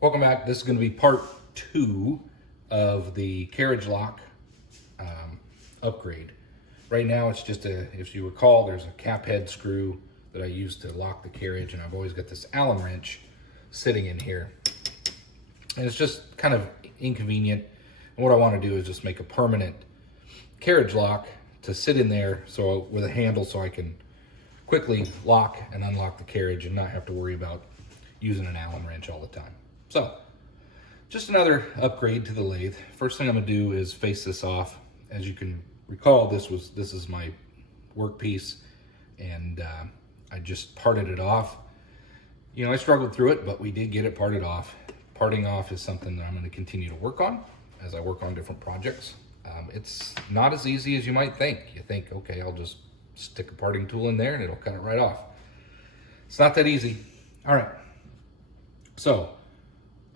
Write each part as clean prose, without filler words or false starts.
Welcome back. This is going to be part 2 of the carriage lock upgrade. Right now it's just if you recall, there's a cap head screw that I use to lock the carriage, and I've always got this Allen wrench sitting in here. And it's just kind of inconvenient. And what I want to do is just make a permanent carriage lock to sit in there with a handle so I can quickly lock and unlock the carriage and not have to worry about using an Allen wrench all the time. So, just another upgrade to the lathe. First thing I'm gonna do is face this off. As you can recall, this is my workpiece, and I just parted it off. You know, I struggled through it, but we did get it parted off. Parting off is something that I'm gonna continue to work on as I work on different projects. It's not as easy as you might think. You think, okay, I'll just stick a parting tool in there and it'll cut it right off. It's not that easy. All right, so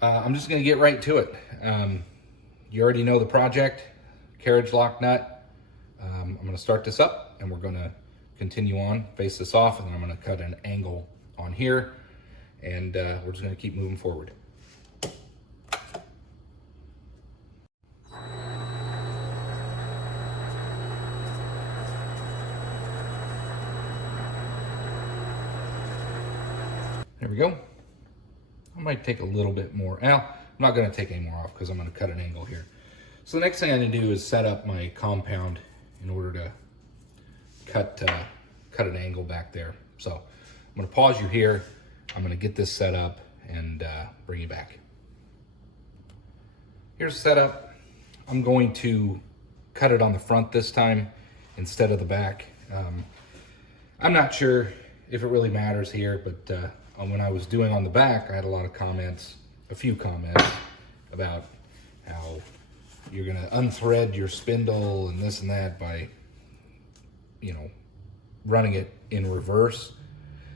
I'm just gonna get right to it. You already know the project, carriage lock nut. I'm gonna start this up and we're gonna continue on, face this off, and then I'm gonna cut an angle on here, and we're just gonna keep moving forward. There we go. I might take a little bit more. Now, I'm not gonna take any more off because I'm gonna cut an angle here. So the next thing I need to do is set up my compound in order to cut an angle back there. So I'm gonna pause you here. I'm gonna get this set up and bring you back. Here's the setup. I'm going to cut it on the front this time instead of the back. I'm not sure if it really matters here, but when I was doing on the back, I had a few comments about how you're gonna unthread your spindle and this and that by, running it in reverse.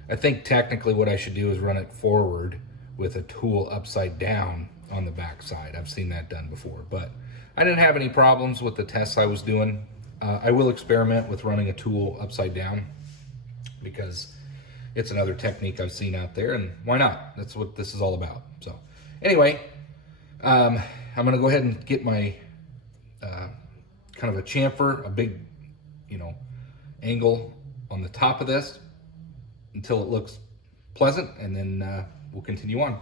I think technically what I should do is run it forward with a tool upside down on the back side. I've seen that done before, but I didn't have any problems with the tests I was doing. I will experiment with running a tool upside down because it's another technique I've seen out there, and why not? That's what this is all about. So anyway, I'm gonna go ahead and get my kind of a chamfer, a big, angle on the top of this until it looks pleasant, and then we'll continue on.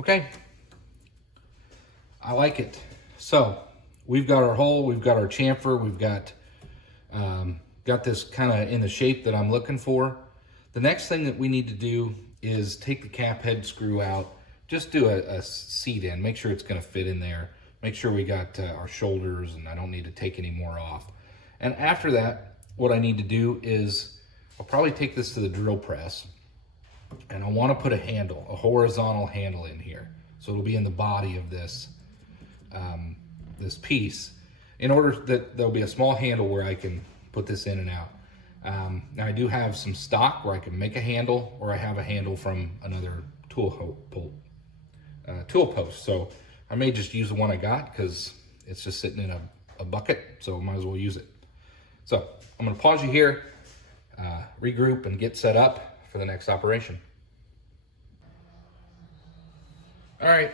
Okay, I like it. So we've got our hole, we've got our chamfer, we've got this kind of in the shape that I'm looking for. The next thing that we need to do is take the cap head screw out, just do a seat in, make sure it's gonna fit in there, make sure we got our shoulders, and I don't need to take any more off. And after that, what I need to do is I'll probably take this to the drill press, and I want to put a horizontal handle in here. So it'll be in the body of this, this piece, in order that there'll be a small handle where I can put this in and out. Now I do have some stock where I can make a handle, or I have a handle from another tool post. So I may just use the one I got because it's just sitting in a bucket, so might as well use it. So I'm gonna pause you here, regroup and get set up for the next operation. All right,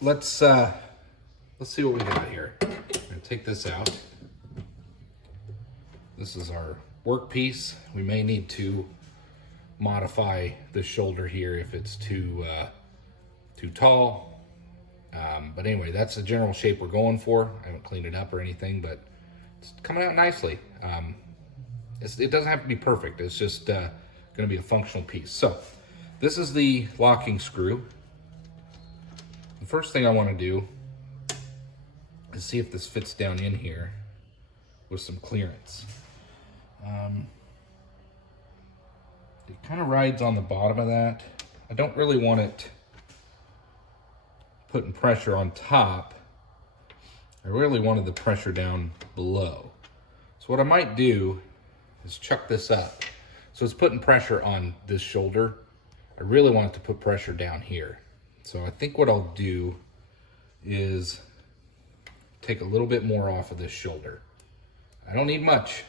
let's see what we got here. I'm gonna take this out. This is our workpiece. We may need to modify the shoulder here if it's too tall. But anyway, that's the general shape we're going for. I haven't cleaned it up or anything, but it's coming out nicely. It doesn't have to be perfect. It's just gonna be a functional piece. So this is the locking screw. The first thing I wanna do is see if this fits down in here with some clearance. It kind of rides on the bottom of that. I don't really want it putting pressure on top. I really wanted the pressure down below. So what I might do is chuck this up. So it's putting pressure on this shoulder. I really want it to put pressure down here. So I think what I'll do is take a little bit more off of this shoulder. I don't need much.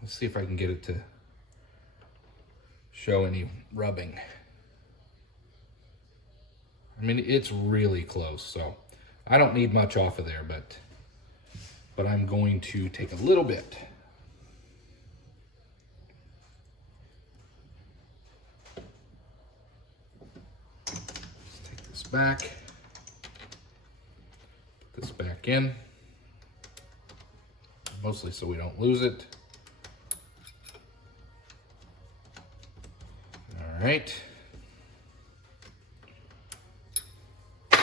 Let's see if I can get it to show any rubbing. I mean, it's really close, so I don't need much off of there, but I'm going to take a little bit. Let's take this back, put this back in, mostly so we don't lose it. All right. I'll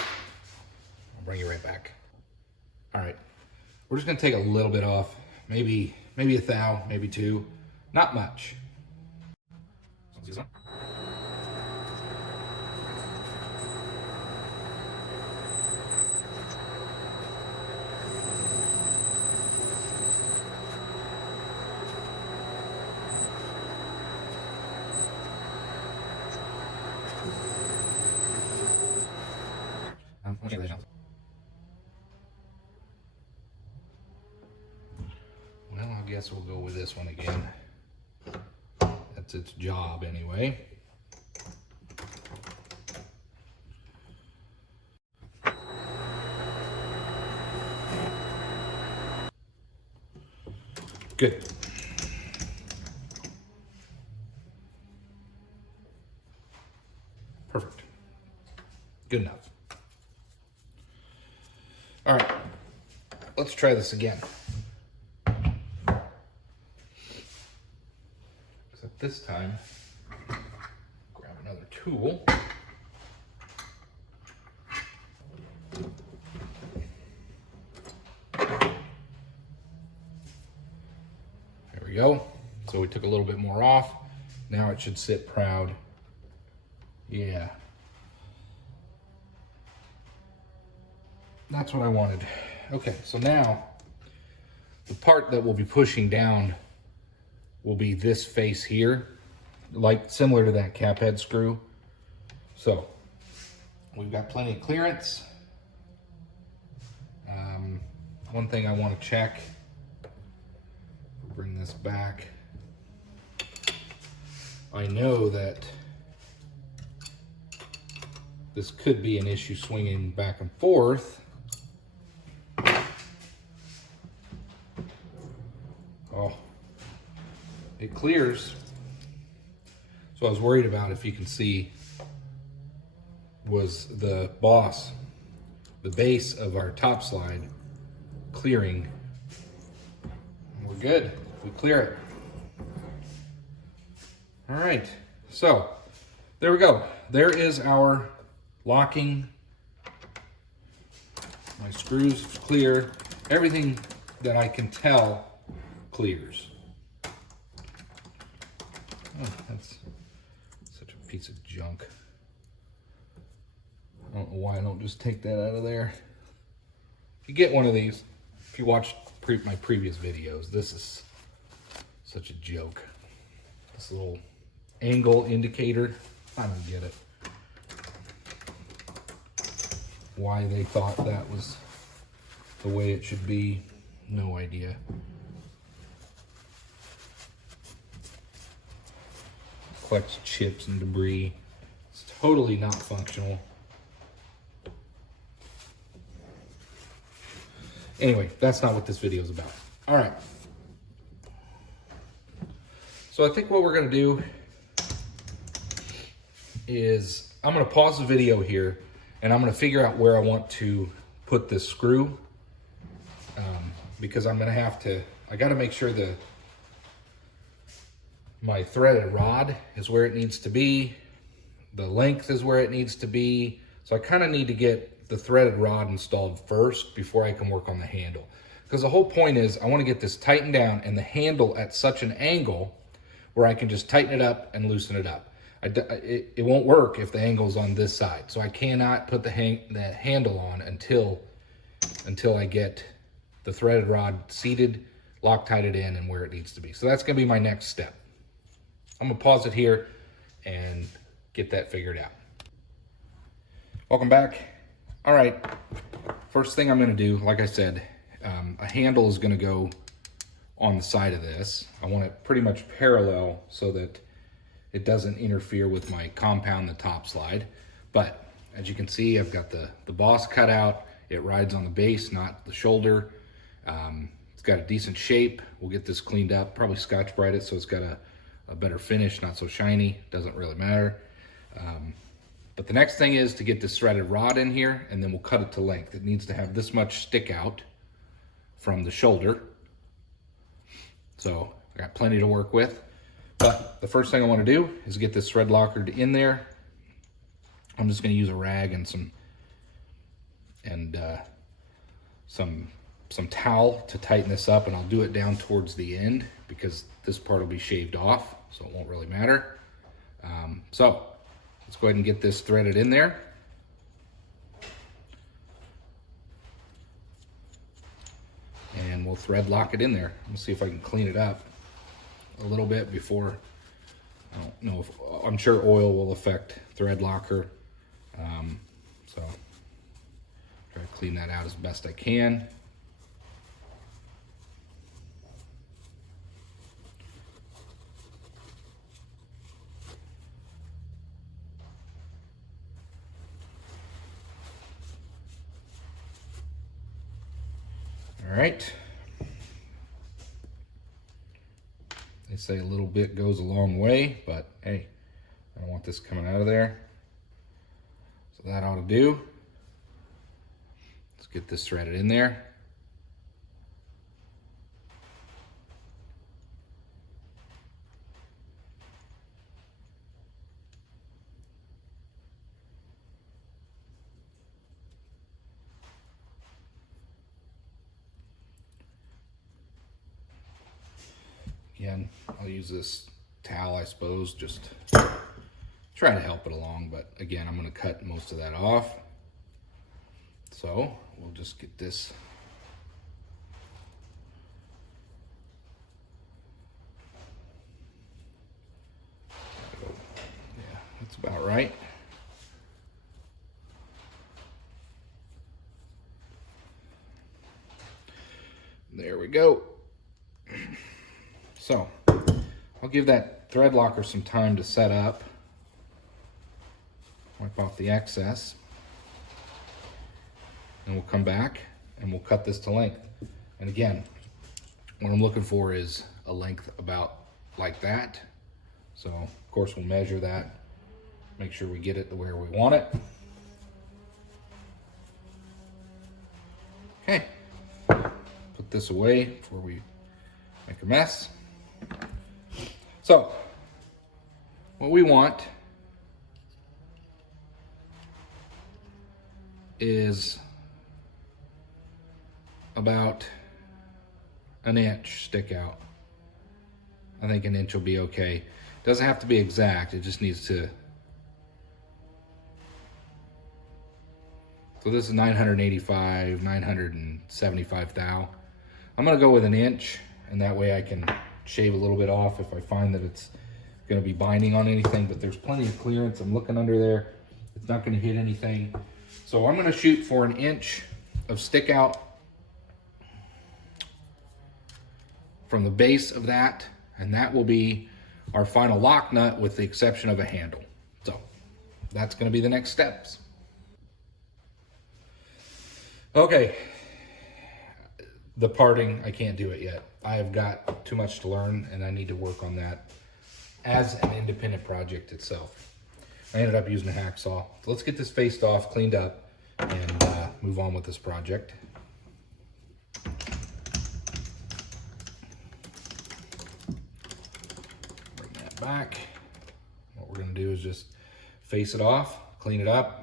bring you right back. All right. We're just gonna take a little bit off, maybe a thou, maybe two, not much. Well, I guess we'll go with this one again. That's its job anyway. Good. Perfect. Good enough. All right, let's try this again. Except this time, grab another tool. There we go. So we took a little bit more off. Now it should sit proud. Yeah. That's what I wanted. Okay, so now the part that we'll be pushing down will be this face here, like similar to that cap head screw. So we've got plenty of clearance. One thing I want to check, bring this back. I know that this could be an issue swinging back and forth. Oh, it clears. So I was worried about, if you can see, was the boss, the base of our top slide clearing. We're good. We clear it. All right, so there we go. There is our locking. My screws clear. Everything that I can tell clears. Oh, that's such a piece of junk. I don't know why I don't just take that out of there. If you get one of these, if you watch my previous videos. This is such a joke. This little angle indicator, I don't get it. Why they thought that was the way it should be, no idea. Collects chips and debris. It's totally not functional. Anyway, that's not what this video is about. All right. So I think what we're going to do is I'm going to pause the video here and I'm going to figure out where I want to put this screw, because I'm going to have to, I got to make sure my threaded rod is where it needs to be. The length is where it needs to be. So I kind of need to get the threaded rod installed first before I can work on the handle. Because the whole point is I want to get this tightened down and the handle at such an angle where I can just tighten it up and loosen it up. It won't work if the angle's on this side. So I cannot put the handle on until I get the threaded rod seated, Loctited in, and where it needs to be. So that's going to be my next step. I'm going to pause it here and get that figured out. Welcome back. All right, first thing I'm going to do, like I said, a handle is going to go on the side of this. I want it pretty much parallel so that it doesn't interfere with my compound, the top slide. But as you can see, I've got the boss cut out. It rides on the base, not the shoulder. It's got a decent shape. We'll get this cleaned up, probably Scotch-Brite it so it's got a better finish, not so shiny, doesn't really matter. But the next thing is to get this threaded rod in here, and then we'll cut it to length. It needs to have this much stick out from the shoulder. So I got plenty to work with. But the first thing I want to do is get this thread lockered in there. I'm just going to use a rag and some towel to tighten this up, and I'll do it down towards the end because this part will be shaved off, so it won't really matter. So let's go ahead and get this threaded in there. And we'll thread lock it in there. Let's see if I can clean it up a little bit before. I don't know if, I'm sure oil will affect thread locker. So try to clean that out as best I can. All right. They say a little bit goes a long way, but hey, I don't want this coming out of there. So that ought to do. Let's get this threaded in there. Again, I'll use this towel, I suppose, just try to help it along, but again, I'm going to cut most of that off. So we'll just get this yeah, that's about right. There we go. So I'll give that thread locker some time to set up. Wipe off the excess. And we'll come back and we'll cut this to length. And again, what I'm looking for is a length about like that. So of course we'll measure that, make sure we get it to where we want it. Okay, put this away before we make a mess. So what we want is about an inch stick out. I think an inch will be okay. Doesn't have to be exact, it just needs to. So this is 985, 975 thou. I'm gonna go with 1 inch, and that way I can shave a little bit off if I find that it's gonna be binding on anything, but there's plenty of clearance. I'm looking under there. It's not gonna hit anything. So I'm gonna shoot for 1 inch of stick out from the base of that, and that will be our final lock nut with the exception of a handle. So that's gonna be the next steps. Okay, the parting, I can't do it yet. I have got too much to learn, and I need to work on that as an independent project itself. I ended up using a hacksaw. So let's get this faced off, cleaned up, and move on with this project. Bring that back. What we're gonna do is just face it off, clean it up.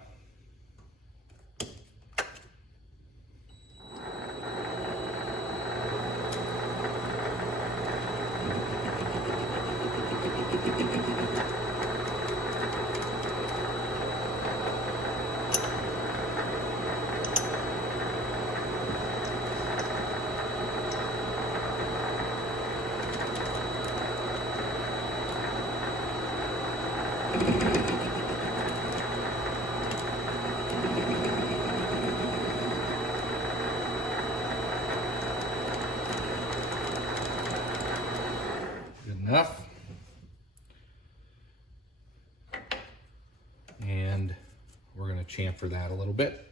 Enough. And we're going to chamfer that a little bit.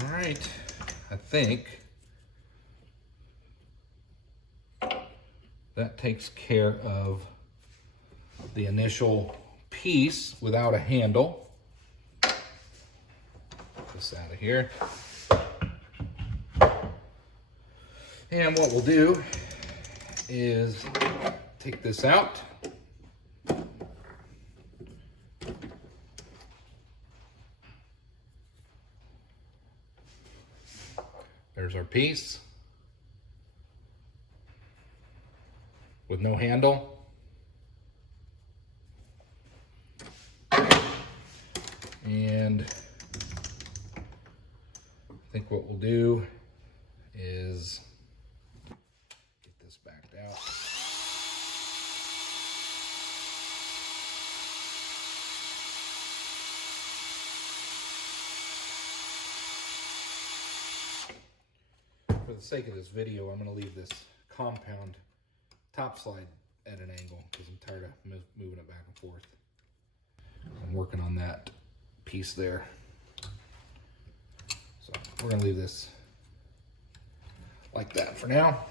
All right, I think that takes care of the initial piece without a handle. Get this out of here. And what we'll do is take this out. There's our piece with no handle. And I think what we'll do is get this backed out. For the sake of this video, I'm going to leave this compound top slide at an angle because I'm tired of moving it back and forth. I'm working on that piece there. So we're going to leave this like that for now.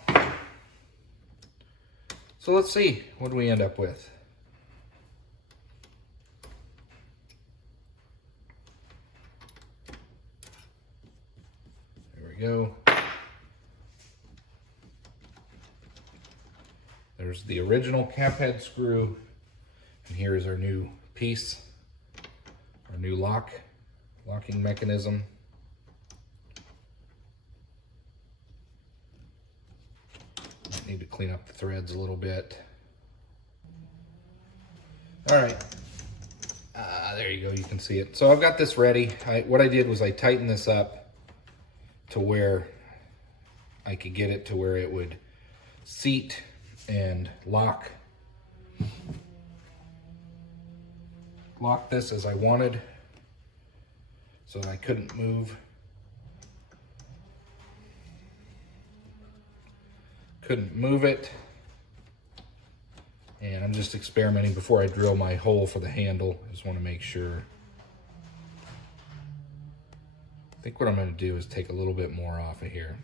So let's see, what do we end up with? There we go. There's the original cap head screw, and here is our new piece, our new locking mechanism. Need to clean up the threads a little bit. All right, there you go, you can see it. So I've got this ready. What I did was I tightened this up to where I could get it to where it would seat and lock this as I wanted, so that I couldn't move. It. And I'm just experimenting before I drill my hole for the handle. I just want to make sure. I think what I'm going to do is take a little bit more off of here,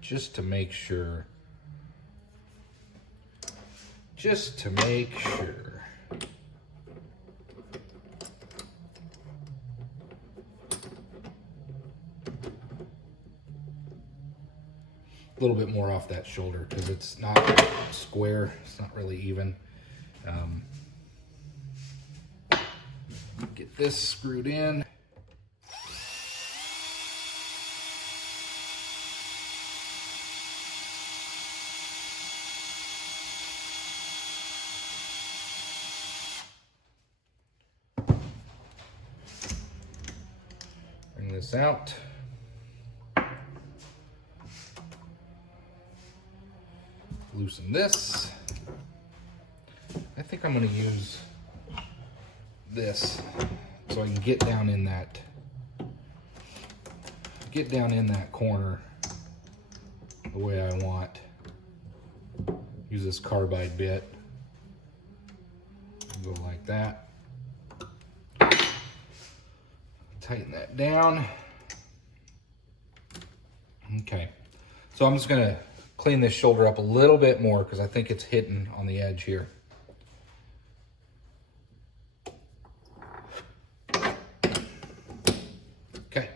just to make sure just to make sure. A little bit more off that shoulder because it's not square, it's not really even. Get this screwed in. Bring this out. Loosen this. I think I'm going to use this so I can get down in that corner the way I want. Use this carbide bit. Go like that. Tighten that down. Okay. So I'm just going to clean this shoulder up a little bit more because I think it's hitting on the edge here. Okay.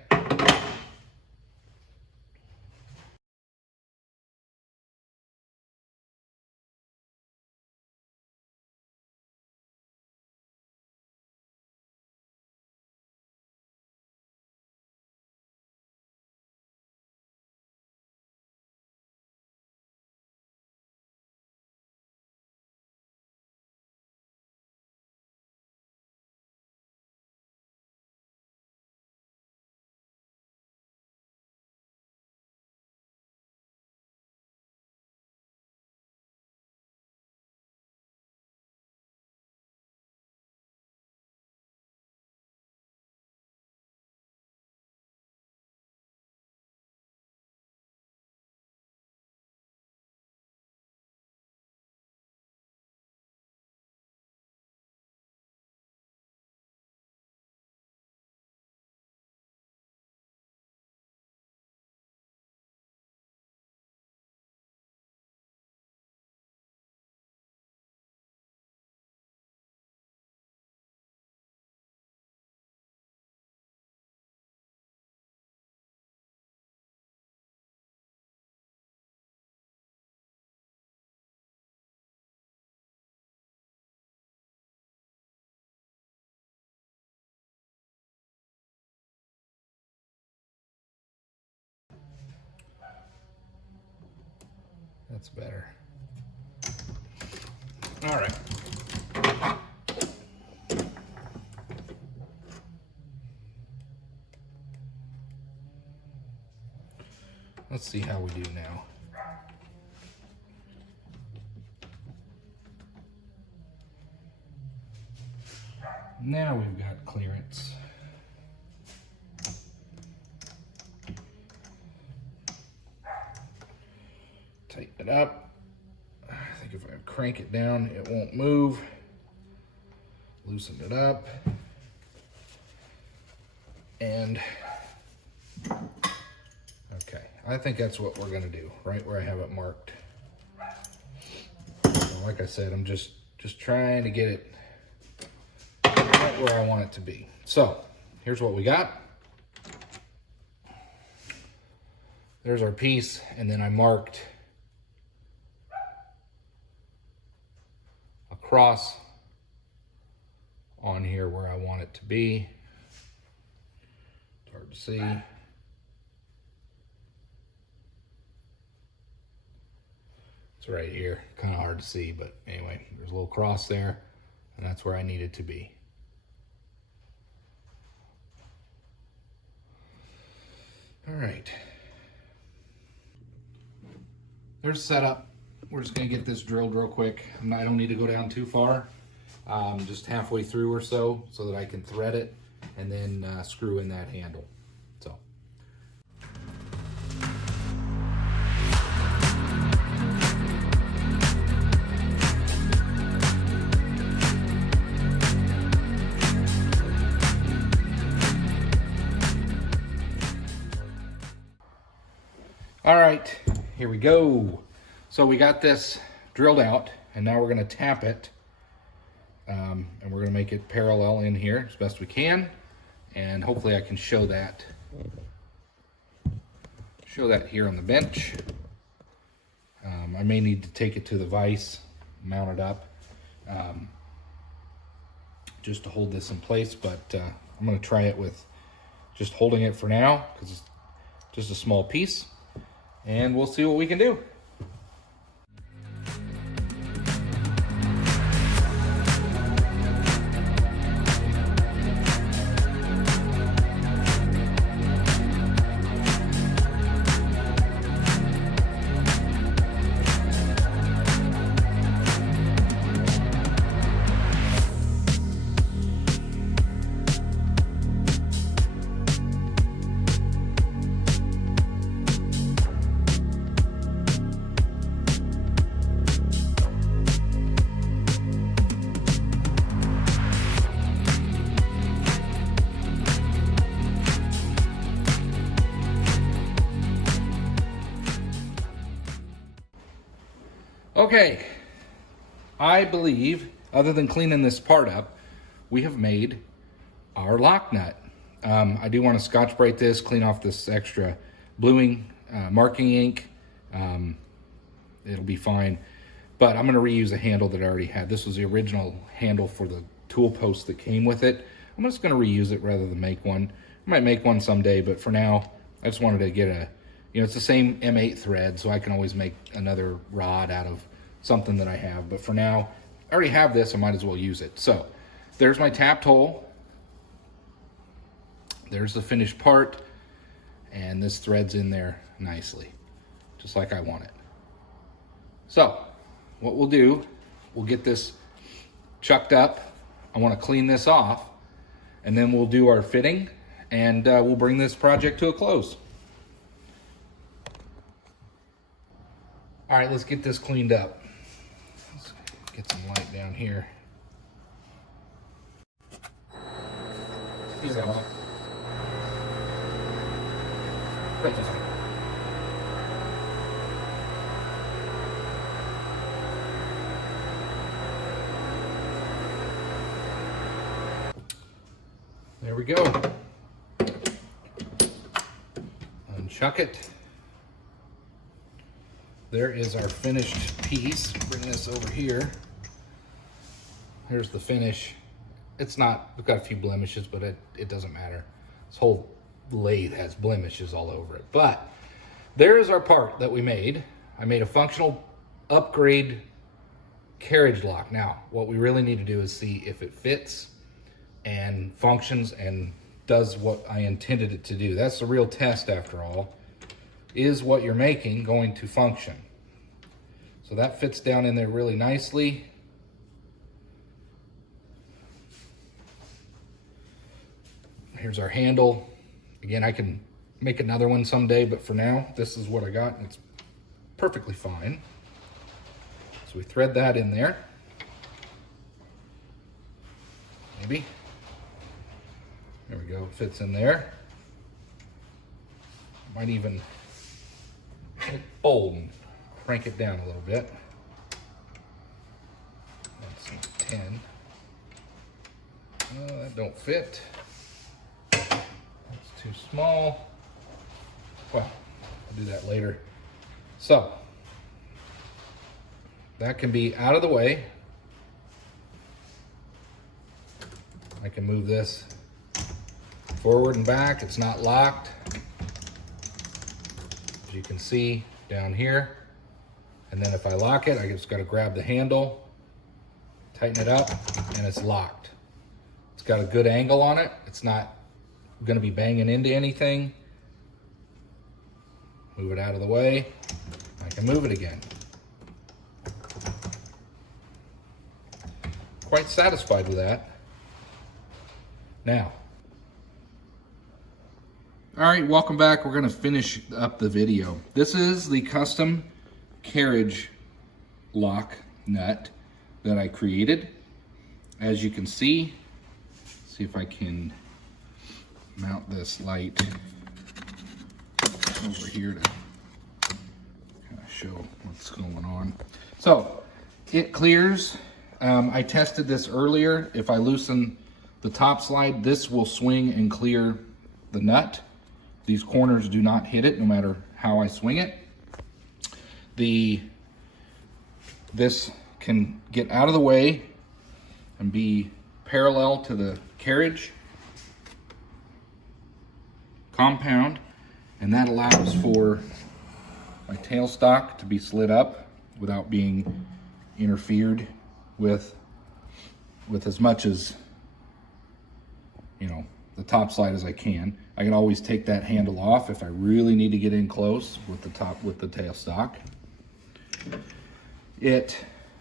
That's better. All right. Let's see how we do now. Now we've got clearance. Tighten it up. I think if I crank it down, it won't move. Loosen it up. And okay, I think that's what we're gonna do, right where I have it marked. So like I said, I'm just trying to get it right where I want it to be. So here's what we got. There's our piece, and then I marked a cross on here where I want it to be. It's hard to see. It's right here, kind of hard to see, but anyway, there's a little cross there, and that's where I need it to be. All right. There's setup. We're just gonna get this drilled real quick. I don't need to go down too far, just halfway through or so that I can thread it and then screw in that handle. So. All right, here we go. So we got this drilled out. and now we're going to tap it, and we're going to make it parallel in here as best we can, and hopefully I can show that here on the bench. I may need to take it to the vise, mount it up, just to hold this in place, but I'm going to try it with just holding it for now because it's just a small piece, and we'll see what we can do. Okay, I believe, other than cleaning this part up, we have made our lock nut. I do want to Scotch-Brite this, clean off this extra bluing, marking ink. It'll be fine, but I'm going to reuse a handle that I already had. This was the original handle for the tool post that came with it. I'm just going to reuse it rather than make one. I might make one someday, but for now, I just wanted to get a, it's the same M8 thread, so I can always make another rod out of something that I have. But for now, I already have this, I might as well use it. So there's my tapped hole. There's the finished part, and this thread's in there nicely, just like I want it. So what we'll do, we'll get this chucked up. I want to clean this off, and then we'll do our fitting, and we'll bring this project to a close. All right, let's get this cleaned up. Let's get some light down here. Excuse that one. There we go. Unchuck it. There is our finished piece. Bring this over here. Here's the finish. It's not, we've got a few blemishes, but it doesn't matter. This whole lathe has blemishes all over it. But there is our part that we made. I made a functional upgrade carriage lock. Now, what we really need to do is see if it fits and functions and does what I intended it to do. That's the real test after all. Is what you're making going to function? So that fits down in there really nicely. Here's our handle. Again, I can make another one someday, but for now, this is what I got, and it's perfectly fine. So we thread that in there. Maybe. There we go, it fits in there. Might even make it bold and crank it down a little bit. That's 10. That don't fit. That's too small. Well, I'll do that later. So, that can be out of the way. I can move this forward and back. It's not locked. As you can see down here. And then if I lock it, I just got to grab the handle, tighten it up, and it's locked. It's got a good angle on it. It's not going to be banging into anything. Move it out of the way. I can move it again. Quite satisfied with that. Now, all right, welcome back. We're going to finish up the video. This is the custom carriage lock nut that I created. As you can see if I can mount this light over here to kind of show what's going on. So it clears. I tested this earlier. If I loosen the top slide, this will swing and clear the nut. These corners do not hit it no matter how I swing it. This can get out of the way and be parallel to the carriage compound, and that allows for my tailstock to be slid up without being interfered with as much as, you know, the top slide as I can. I can always take that handle off if I really need to get in close with the tailstock.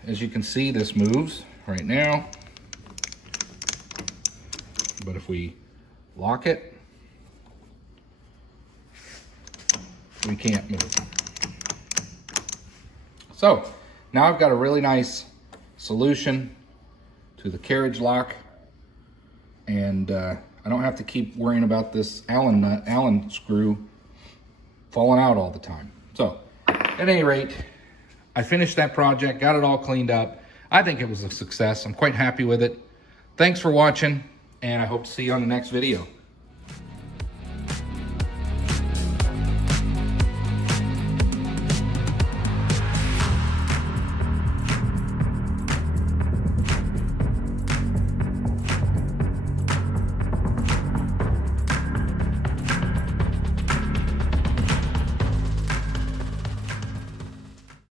As you can see, this moves right now, but if we lock it, we can't move. So now I've got a really nice solution to the carriage lock, and I don't have to keep worrying about this Allen screw falling out all the time. So at any rate, I finished that project, got it all cleaned up. I think it was a success. I'm quite happy with it. Thanks for watching, and I hope to see you on the next video.